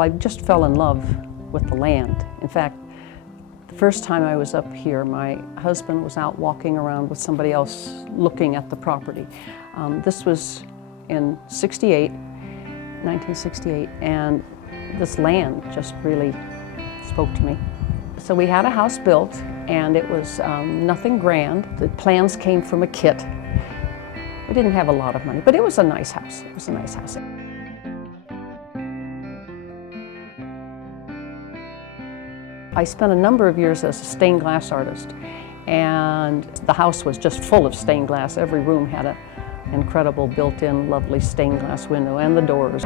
I just fell in love with the land. In fact, the first time I was up here, my husband was out walking around with somebody else looking at the property. This was in 1968, and this land just really spoke to me. So we had a house built, and it was nothing grand. The plans came from a kit. We didn't have a lot of money, but it was a nice house. It was a nice house. I spent a number of years as a stained glass artist, and the house was just full of stained glass. Every room had an incredible built-in, lovely stained glass window, and the doors.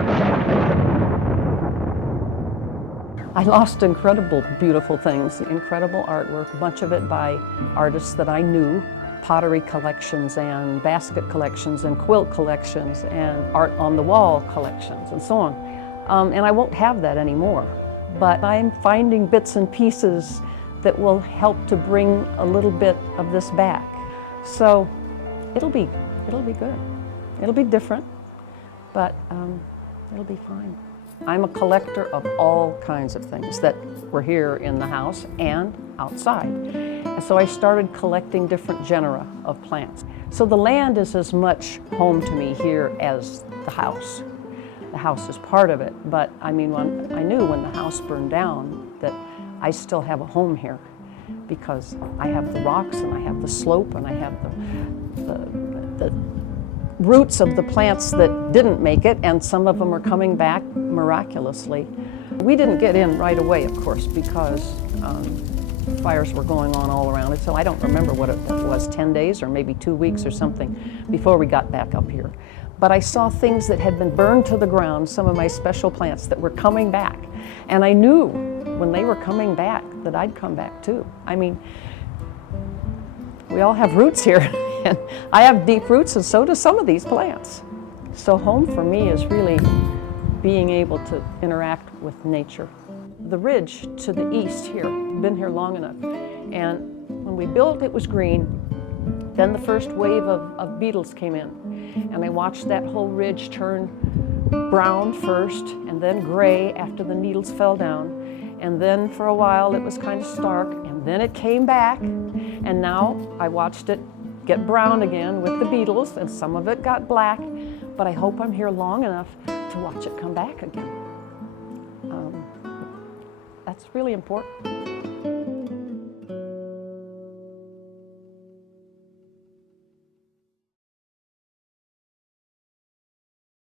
I lost incredible, beautiful things, incredible artwork, much of it by artists that I knew, pottery collections and basket collections and quilt collections and art on the wall collections and so on. And I won't have that anymore. But I'm finding bits and pieces that will help to bring a little bit of this back. So it'll be good. It'll be different, but it'll be fine. I'm a collector of all kinds of things that were here in the house and outside. And so I started collecting different genera of plants. So the land is as much home to me here as the house. The house is part of it, but I mean, I knew when the house burned down that I still have a home here because I have the rocks and I have the slope and I have the roots of the plants that didn't make it, and some of them are coming back miraculously. We didn't get in right away, of course, because fires were going on all around it, so I don't remember what it was, 10 days or maybe 2 weeks or something before we got back up here. But I saw things that had been burned to the ground, some of my special plants that were coming back. And I knew when they were coming back that I'd come back too. I mean, we all have roots here, and I have deep roots, and so do some of these plants. So home for me is really being able to interact with nature. The ridge to the east here, been here long enough, and when we built it was green. Then the first wave of beetles came in, and I watched that whole ridge turn brown first, and then gray after the needles fell down. And then for a while it was kind of stark, and then it came back, and now I watched it get brown again with the beetles, and some of it got black, but I hope I'm here long enough to watch it come back again. That's really important.